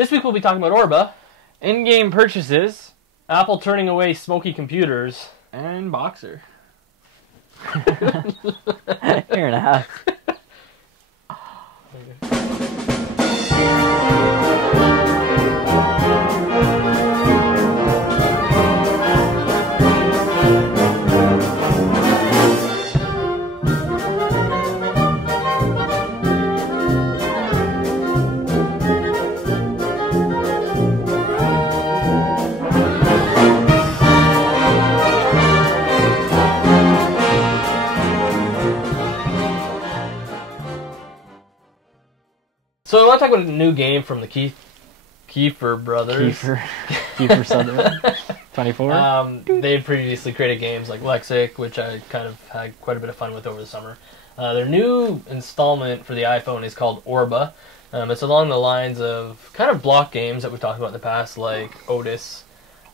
This week we'll be talking about Orba, in-game purchases, Apple turning away smoky computers, and Boxer. Year and a half. So I want to talk about a new game from the Kiefer brothers. Kiefer Sutherland. 24. They had previously created games like Lexic, which I kind of had quite a bit of fun with over the summer. Their new installment for the iPhone is called Orba. It's along the lines of kind of block games that we've talked about in the past, like Otis.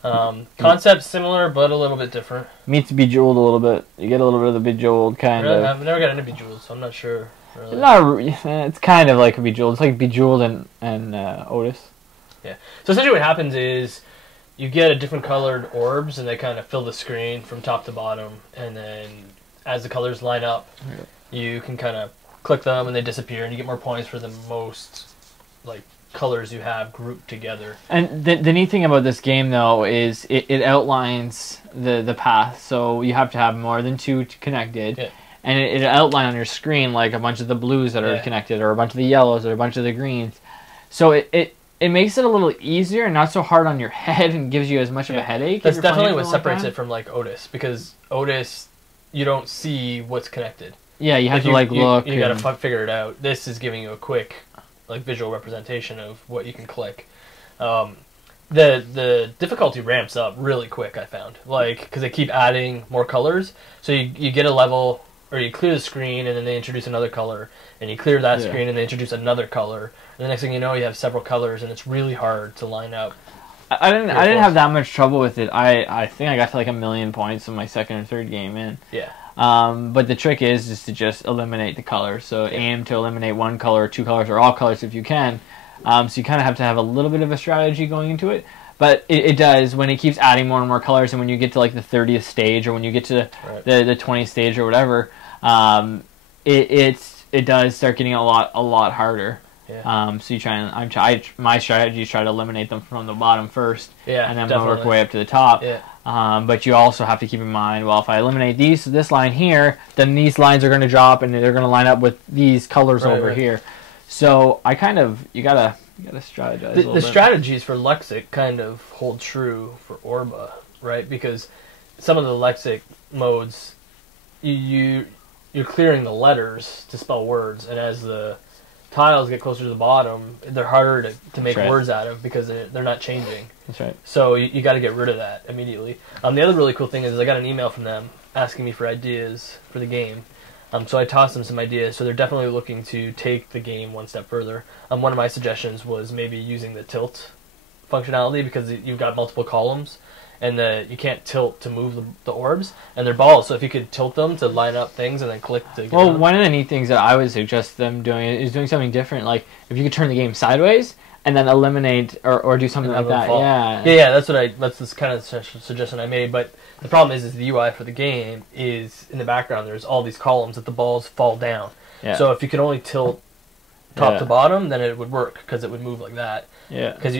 Concept similar, but a little bit different. Meets Bejeweled a little bit. You get a little bit of the Bejeweled kind of. I've never got into Bejeweled, so I'm not sure. Really. It's kind of like a Bejeweled. It's like Bejeweled and Otis. Yeah. So essentially what happens is you get a different colored orbs, and they kind of fill the screen from top to bottom, and then as the colors line up, you can kind of click them, and they disappear, and you get more points for the most colors you have grouped together. And the neat thing about this game, though, is it outlines the path, so you have to have more than two connected. Yeah. And it outline on your screen like a bunch of the blues that are connected, or a bunch of the yellows, or a bunch of the greens. So it makes it a little easier and not so hard on your head, and gives you as much of a headache. That's definitely what separates it from like Otis, because Otis, you don't see what's connected. Yeah, you have to look. You got to figure it out. This is giving you a quick visual representation of what you can click. The difficulty ramps up really quick, I found, because they keep adding more colors. So you get a level, or you clear the screen, and then they introduce another color, and you clear that screen, and they introduce another color, and the next thing you know, you have several colors, and it's really hard to line up. I didn't have that much trouble with it. I think I got to like 1,000,000 points in my second or third game in. Yeah. But the trick is to just eliminate the colors. So aim to eliminate one color, or two colors, or all colors if you can. So you kind of have to have a little bit of a strategy going into it. But it does, when it keeps adding more and more colors, and when you get to like the 30th stage, or when you get to the 20th stage or whatever, it does start getting a lot harder. Yeah. So you my strategy is try to eliminate them from the bottom first, and then work way up to the top. Yeah. But you also have to keep in mind, well, if I eliminate this line here, then these lines are going to drop, and they're going to line up with these colors over here. So you gotta strategize. The strategies for Lexic kind of hold true for Orba, right? Because some of the Lexic modes, you're clearing the letters to spell words, and as the tiles get closer to the bottom, they're harder to make words out of, because they're not changing. That's right. So you got to get rid of that immediately. The other really cool thing is I got an email from them asking me for ideas for the game. So I tossed them some ideas. So they're definitely looking to take the game one step further. One of my suggestions was maybe using the tilt functionality, because you've got multiple columns, and you can't tilt to move the orbs, and they're balls. So if you could tilt them to line up things, and then click to get them. One of the neat things that I would suggest them doing is doing something different. Like if you could turn the game sideways and then eliminate or do something like that. Yeah. That's this kind of suggestion I made. But the problem is the UI for the game is in the background. There's all these columns that the balls fall down. Yeah. So if you could only tilt top to bottom, then it would work, because it would move like that. Yeah. Because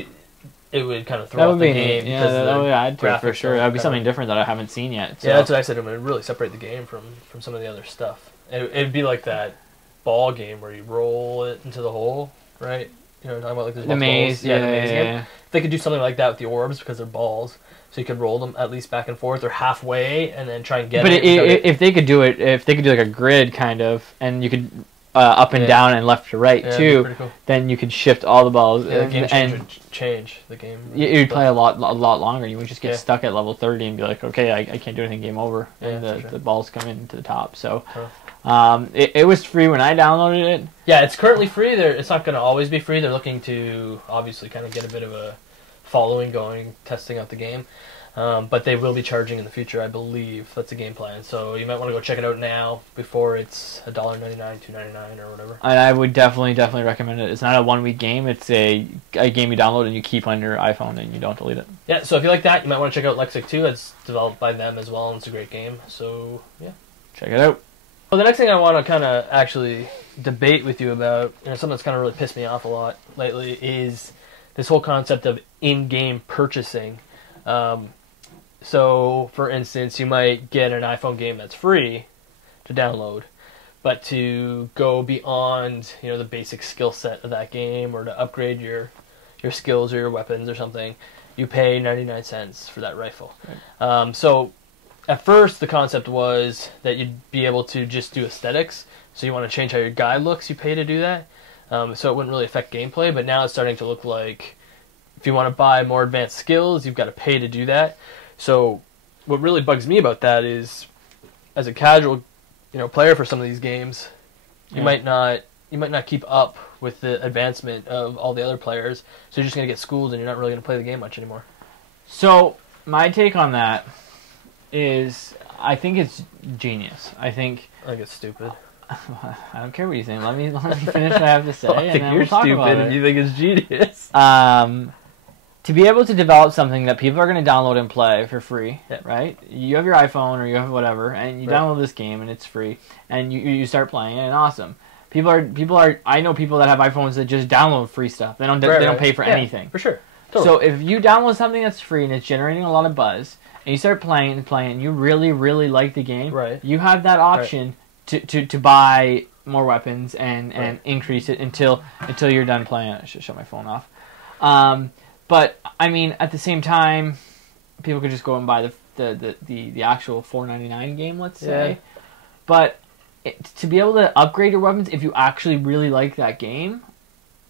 it would kind of throw off the game. Yeah, that would add to it for sure. That would be something different that I haven't seen yet. So. Yeah, that's what I said. It would really separate the game from some of the other stuff. It'd be like that ball game where you roll it into the hole, right? You know what I'm talking about, like the maze. The maze game. If they could do something like that with the orbs, because they're balls, so you could roll them at least back and forth or halfway, and then try and get. But if they could do it, if they could do like a grid kind of, and you could. Up and down and left to right too. Cool. Then you could shift all the balls. Yeah, the game would change the game. You'd play a lot longer. You would just get stuck at level 30 and be like, okay, I can't do anything. Game over. And the balls come into the top. So, it was free when I downloaded it. Yeah, it's currently free. It's not going to always be free. They're looking to obviously kind of get a bit of a following going, testing out the game. But they will be charging in the future, I believe. That's a game plan. So you might want to go check it out now before it's $1.99, $2.99, or whatever. And I would definitely recommend it. It's not a 1 week game. It's a game you download and you keep on your iPhone and you don't delete it. Yeah, so if you like that, you might want to check out Lexic 2. It's developed by them as well, and it's a great game. So, yeah. Check it out. Well, the next thing I want to kind of actually debate with you about, something that's kind of really pissed me off a lot lately, is this whole concept of in-game purchasing. So, for instance, you might get an iPhone game that's free to download, but to go beyond, the basic skill set of that game, or to upgrade your skills or your weapons or something, you pay 99 cents for that rifle. Right. So, at first, the concept was that you'd be able to just do aesthetics. So you want to change how your guy looks, you pay to do that. So it wouldn't really affect gameplay, but now it's starting to look like if you want to buy more advanced skills, you've got to pay to do that. So what really bugs me about that is, as a casual, player for some of these games, you might not keep up with the advancement of all the other players. So you're just going to get schooled, and you're not really going to play the game much anymore. So my take on that is, I think it's genius. I think it's stupid. I don't care what you think. Let me finish what I have to say. I think you're stupid and you think it's genius. To be able to develop something that people are going to download and play for free, right? You have your iPhone or you have whatever, and you download this game and it's free, and you start playing it, and awesome. People are. I know people that have iPhones that just download free stuff. They don't pay for anything. For sure. Totally. So if you download something that's free and it's generating a lot of buzz, and you start playing, and you really, really like the game, you have that option to buy more weapons and increase it until you're done playing. I should shut my phone off. But I mean, at the same time, people could just go and buy the actual $4.99 game, let's say. Yeah. But to be able to upgrade your weapons, if you actually really like that game,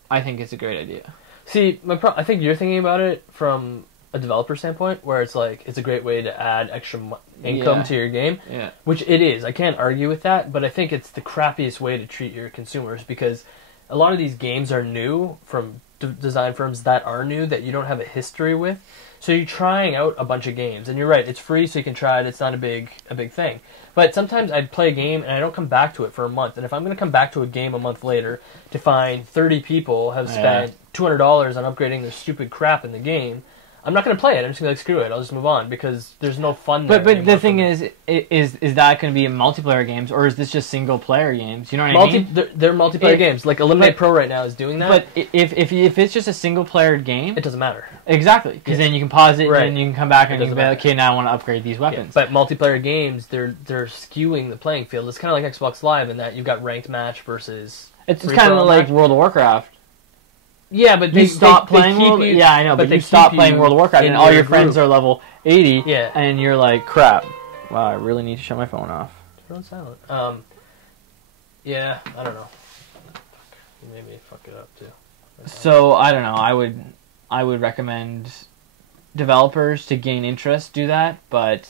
I think it's a great idea. See, I think you're thinking about it from a developer standpoint, where it's like it's a great way to add extra income to your game, which it is. I can't argue with that, but I think it's the crappiest way to treat your consumers, because a lot of these games are new from design firms that are new that you don't have a history with. So you're trying out a bunch of games, and you're right, it's free, so you can try it. It's not a big thing. But sometimes I'd play a game and I don't come back to it for a month. And if I'm going to come back to a game a month later to find 30 people have spent $200 on upgrading their stupid crap in the game, I'm not going to play it. I'm just going to be like, screw it. I'll just move on, because there's no fun there. But the thing is that going to be in multiplayer games, or is this just single player games? You know what I mean? They're multiplayer games. Like Eliminate Pro right now is doing that. But if it's just a single player game, it doesn't matter. Exactly, because then you can pause it and you can come back and you can be like, okay, now I want to upgrade these weapons. Yeah, but multiplayer games, they're skewing the playing field. It's kind of like Xbox Live in that you've got ranked match versus. It's kind of like World of Warcraft. Yeah, but you stop playing World. Yeah, I know, but you stop playing World of Warcraft, and all your friends are level 80. Yeah, and you're like, crap. Wow, I really need to shut my phone off. Turn on silent. Yeah, I don't know. You made me fuck it up too. So I don't know. I would recommend developers to gain interest do that, but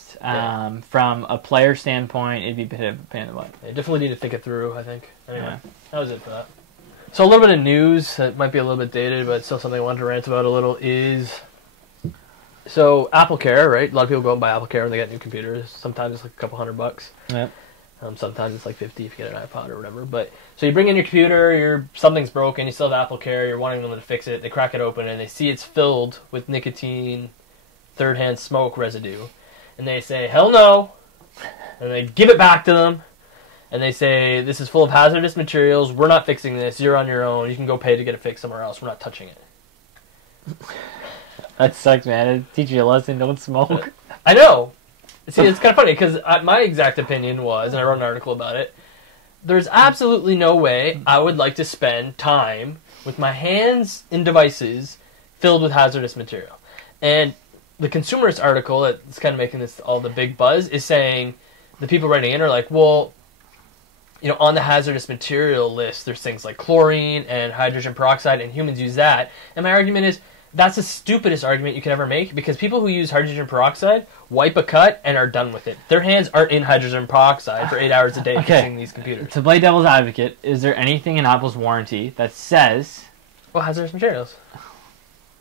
from a player standpoint, it'd be a bit of a pain in the butt. You definitely need to think it through, I think. Anyway, that was it for that. So a little bit of news that might be a little bit dated, but still something I wanted to rant about a little is, so AppleCare, right? A lot of people go and buy AppleCare when they get new computers. Sometimes it's like a couple $100. Yep. Sometimes it's like 50 if you get an iPod or whatever. But so you bring in your computer, something's broken, you still have AppleCare, you're wanting them to fix it. They crack it open and they see it's filled with nicotine, third-hand smoke residue, and they say, "Hell no!" And they give it back to them. And they say, "This is full of hazardous materials. We're not fixing this. You're on your own. You can go pay to get it fixed somewhere else. We're not touching it." That sucks, man. It teaches you a lesson. Don't smoke. I know. See, it's kind of funny, because my exact opinion was, and I wrote an article about it, there's absolutely no way I would like to spend time with my hands in devices filled with hazardous material. And the consumerist article that's kind of making this all the big buzz is saying, the people writing in are like, well, on the hazardous material list, there's things like chlorine and hydrogen peroxide, and humans use that. And my argument is, that's the stupidest argument you can ever make, because people who use hydrogen peroxide wipe a cut and are done with it. Their hands aren't in hydrogen peroxide for 8 hours a day fixing these computers. To play devil's advocate, is there anything in Apple's warranty that says... Well, hazardous materials.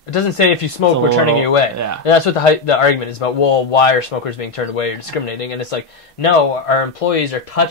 It doesn't say if you smoke, we're turning you away. Yeah. And that's what the argument is about. Well, why are smokers being turned away or discriminating? And it's like, no, our employees are touching